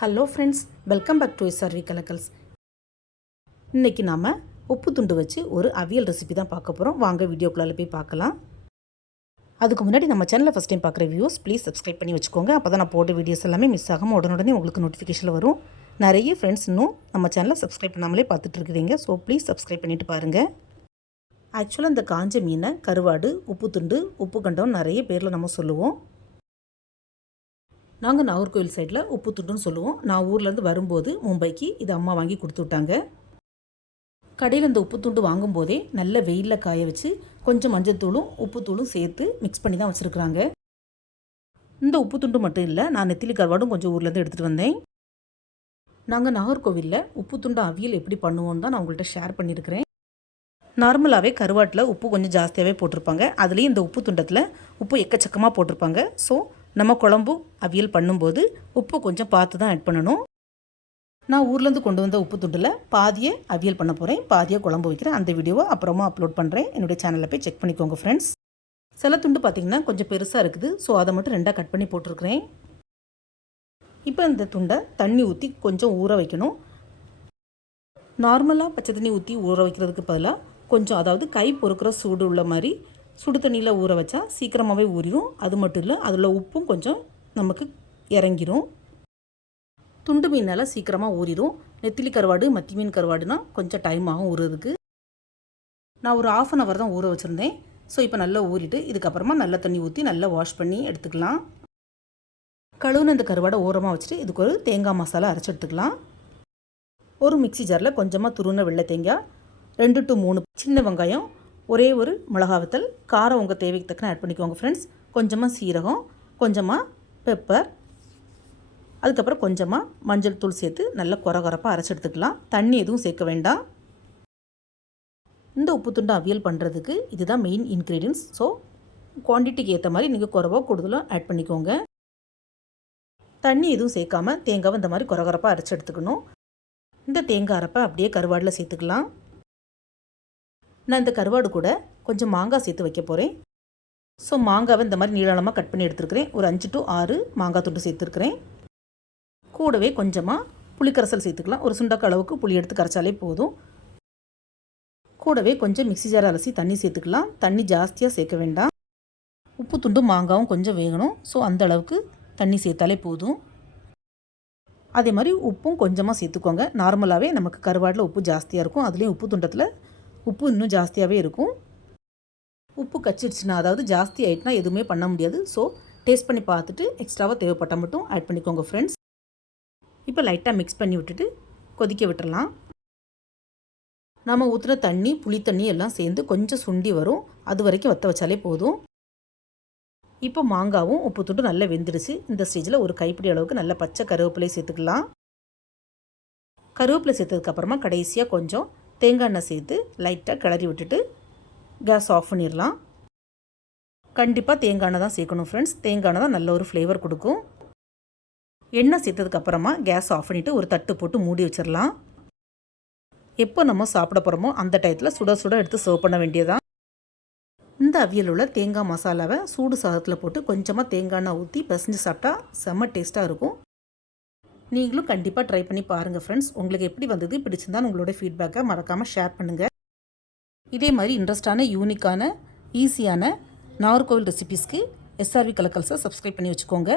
Hello friends, welcome back to SRV கலக்கல்ஸ். இன்றைக்கி நாம் உப்பு துண்டு வச்சு ஒரு அவியல் ரெசிபி தான் பார்க்க போகிறோம். வாங்க வீடியோக்குள்ளே போய் பார்க்கலாம். அதுக்கு முன்னாடி நம்ம சேனலை ஃபஸ்ட் டைம் பார்க்குற வியூஸ் ப்ளீஸ் சப்ஸ்கிரைப் பண்ணி வச்சுக்கோங்க. அப்போ தான் நான் போட்ட வீடியோஸ் எல்லாமே மிஸ் ஆகாமல் உடனே உங்களுக்கு நோட்டிஃபிகேஷனில் வரும். நிறைய ஃப்ரெண்ட்ஸ் இன்னும் நம்ம சேனலை சப்ஸ்கிரைப் பண்ணாமலே பார்த்துட்டு இருக்கிறீங்க. ஸோ ப்ளீஸ் சப்ஸ்கிரைப் பண்ணிவிட்டு பாருங்கள். ஆக்சுவலாக இந்த காஞ்ச மீனை கருவாடு, உப்பு துண்டு, உப்பு கண்டம் நிறைய பேரில் நம்ம சொல்லுவோம். நாங்கள் நாகர்கோவில் சைடில் உப்பு துண்டுன்னு சொல்லுவோம். நான் ஊர்லேருந்து வரும்போது மும்பைக்கு இது அம்மா வாங்கி கொடுத்து விட்டாங்க. கடையில் இந்த உப்பு துண்டு வாங்கும்போதே நல்ல வெயிலில் காய வச்சு கொஞ்சம் மஞ்சள்தூளும் உப்புத்தூளும் சேர்த்து மிக்ஸ் பண்ணி தான் வச்சுருக்குறாங்க. இந்த உப்பு துண்டு மட்டும் இல்லை, நான் நெத்திலி கருவாடும் கொஞ்சம் ஊர்லேருந்து எடுத்துகிட்டு வந்தேன். நாங்கள் நாகர்கோவிலில் உப்பு துண்டு அவியல் எப்படி பண்ணுவோன்னு தான் நான் உங்கள்கிட்ட ஷேர் பண்ணியிருக்கிறேன். நார்மலாகவே கருவாட்டில் உப்பு கொஞ்சம் ஜாஸ்தியாகவே போட்டிருப்பாங்க. அதுலேயும் இந்த உப்பு துண்டத்தில் உப்பு எக்கச்சக்கமாக போட்டிருப்பாங்க. ஸோ நம்ம குழம்பு அவியல் பண்ணும்போது உப்பு கொஞ்சம் பார்த்து தான் ஆட் பண்ணணும். நான் ஊர்லேருந்து கொண்டு வந்த உப்பு துண்டில் பாதியை அவியல் பண்ண போகிறேன், பாதியை குழம்பு வைக்கிறேன். அந்த வீடியோவை அப்புறமா அப்லோட் பண்ணுறேன். என்னுடைய சேனலில் போய் செக் பண்ணிக்கோங்க ஃப்ரெண்ட்ஸ். சில துண்டு பார்த்திங்கன்னா கொஞ்சம் பெருசாக இருக்குது. ஸோ அதை மட்டும் ரெண்டாக கட் பண்ணி போட்டிருக்கிறேன். இப்போ இந்த துண்டை தண்ணி ஊற்றி கொஞ்சம் ஊற வைக்கணும். நார்மலாக பச்சை தண்ணி ஊற்றி ஊற வைக்கிறதுக்கு பதிலாக கொஞ்சம், அதாவது கை பொறுக்கிற சூடு உள்ள மாதிரி சுடு தண்ணியில் ஊற வச்சா சீக்கிரமாகவே ஊறிடும். அது மட்டும் இல்லை, அதில் உப்பும் கொஞ்சம் நமக்கு இறங்கிடும். துண்டு மீனால் சீக்கிரமாக ஊறிடும். நெத்திலி கருவாடு, மத்தி மீன் கருவாடுனா கொஞ்சம் டைம் ஆகும் ஊறுறதுக்கு. நான் ஒரு 1/2 hour தான் ஊற வச்சுருந்தேன். ஸோ இப்போ நல்லா ஊறிட்டு இதுக்கப்புறமா நல்ல தண்ணி ஊற்றி நல்லா வாஷ் பண்ணி எடுத்துக்கலாம். கழுவுன இந்த கருவாடை ஓரமாக வச்சுட்டு இதுக்கு ஒரு தேங்காய் மசாலா அரைச்சி எடுத்துக்கலாம். ஒரு மிக்சி ஜாரில் கொஞ்சமாக துருவின வெள்ளை தேங்காய், 2 to 3 சின்ன வெங்காயம், ஒரே ஒரு மிளகா வத்தல், காரம் உங்கள் தேவைக்கு தக்கன ஆட் பண்ணிக்கோங்க ஃப்ரெண்ட்ஸ். கொஞ்சமாக சீரகம், கொஞ்சமாக பெப்பர், அதுக்கப்புறம் கொஞ்சமாக மஞ்சள் தூள் சேர்த்து நல்லா கொரகொரப்பாக அரைச்சி எடுத்துக்கலாம். தண்ணி எதுவும் சேர்க்க வேண்டாம். இந்த உப்பு துண்டு அவியல் பண்ணுறதுக்கு இதுதான் மெயின் இன்க்ரீடியன்ஸ். ஸோ குவான்டிட்டிக்கு ஏற்ற மாதிரி நீங்கள் குறைவோ கூடுதலோ ஆட் பண்ணிக்கோங்க. தண்ணி எதுவும் சேர்க்காமல் தேங்காவை இந்த மாதிரி கொரகொரப்பாக அரைச்சி எடுத்துக்கணும். இந்த தேங்காய் அரைப்பை அப்படியே கருவாடில் சேர்த்துக்கலாம். நான் இந்த கருவாடு கூட கொஞ்சம் மாங்காய் சேர்த்து வைக்க போகிறேன். ஸோ மாங்காவை இந்த மாதிரி நீளமாக கட் பண்ணி எடுத்துருக்கிறேன். ஒரு 5 to 6 மாங்காய் துண்டு சேர்த்துருக்கிறேன். கூடவே கொஞ்சமாக புளிக்கரைசல் சேர்த்துக்கலாம். ஒரு சுண்டக்காய் அளவுக்கு புளி எடுத்து கரைச்சாலே போதும். கூடவே கொஞ்சம் மிக்ஸி ஜார் அலசி தண்ணி சேர்த்துக்கலாம். தண்ணி ஜாஸ்தியாக சேர்க்க வேண்டாம். உப்பு துண்டு மாங்காவும் கொஞ்சம் வேகணும். ஸோ அந்த அளவுக்கு தண்ணி சேர்த்தாலே போதும். அதே மாதிரி உப்பும் கொஞ்சமாக சேர்த்துக்கோங்க. நார்மலாகவே நமக்கு கருவாடில் உப்பு ஜாஸ்தியாக இருக்கும். அதுலேயும் உப்பு துண்டத்தில் உப்பு இன்னும் ஜாஸ்தியாகவே இருக்கும். உப்பு கச்சிடுச்சுன்னா, அதாவது ஜாஸ்தி ஆகிட்டுனா எதுவுமே பண்ண முடியாது. ஸோ டேஸ்ட் பண்ணி பார்த்துட்டு எக்ஸ்ட்ராவாக தேவைப்பட்டால் மட்டும் ஆட் பண்ணிக்கோங்க ஃப்ரெண்ட்ஸ். இப்போ லைட்டாக மிக்ஸ் பண்ணி விட்டுட்டு கொதிக்க விட்டுறலாம். நம்ம ஊற்றுன தண்ணி, புளி தண்ணி எல்லாம் சேர்ந்து கொஞ்சம் சுண்டி வரும். அது வரைக்கும் வற்ற வச்சாலே போதும். இப்போ மாங்காவும் உப்பு துண்டு நல்லா வெந்துடுச்சு. இந்த ஸ்டேஜில் ஒரு கைப்பிடி அளவுக்கு நல்ல பச்சை கருவேப்பிலை சேர்த்துக்கலாம். கருவேப்பிலை சேர்த்ததுக்கப்புறமா கடைசியாக கொஞ்சம் தேங்காய் எண்ணெய் சேர்த்து லைட்டாக கிளறி விட்டுட்டு கேஸ் ஆஃப் பண்ணிடலாம். கண்டிப்பாக தேங்காய் எண்ணெய் தான் சேர்க்கணும் ஃப்ரெண்ட்ஸ். தேங்காய் எண்ணெய் தான் நல்ல ஒரு ஃப்ளேவர் கொடுக்கும். எண்ணெய் சேர்த்ததுக்கப்புறமா கேஸ் ஆஃப் பண்ணிவிட்டு ஒரு தட்டு போட்டு மூடி வச்சிடலாம். எப்போ நம்ம சாப்பிட போகிறோமோ அந்த டயத்தில் சுட சுட எடுத்து சர்வ் பண்ண வேண்டியதான். இந்த அவியல் உள்ள தேங்காய் மசாலாவை சூடு சாதத்தில் போட்டு கொஞ்சமாக தேங்காய் எண்ணெய் ஊற்றி பிசைஞ்சு சாப்பிட்டா செம்ம டேஸ்ட்டாக இருக்கும். நீங்களும் கண்டிப்பாக ட்ரை பண்ணி பாருங்கள் ஃப்ரெண்ட்ஸ். உங்களுக்கு எப்படி வந்தது, பிடிச்சிருந்தால் உங்களோட ஃபீட்பேக்கை மறக்காமல் ஷேர் பண்ணுங்கள். இதே மாதிரி இன்ட்ரெஸ்டான, யூனிக்கான, ஈஸியான நாகர்கோவில் ரெசிபீஸ்க்கு SRV கலக்கல்ஸை சப்ஸ்கிரைப் பண்ணி வச்சுக்கோங்க.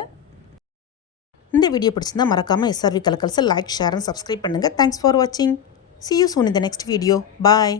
இந்த வீடியோ பிடிச்சிருந்தால் மறக்காமல் SRV கலக்கல்ஸை லைக், ஷேர் அண்ட் சப்ஸ்கிரைப் பண்ணுங்கள். தேங்க்ஸ் ஃபார் வாட்சிங். See you soon in the next video. Bye.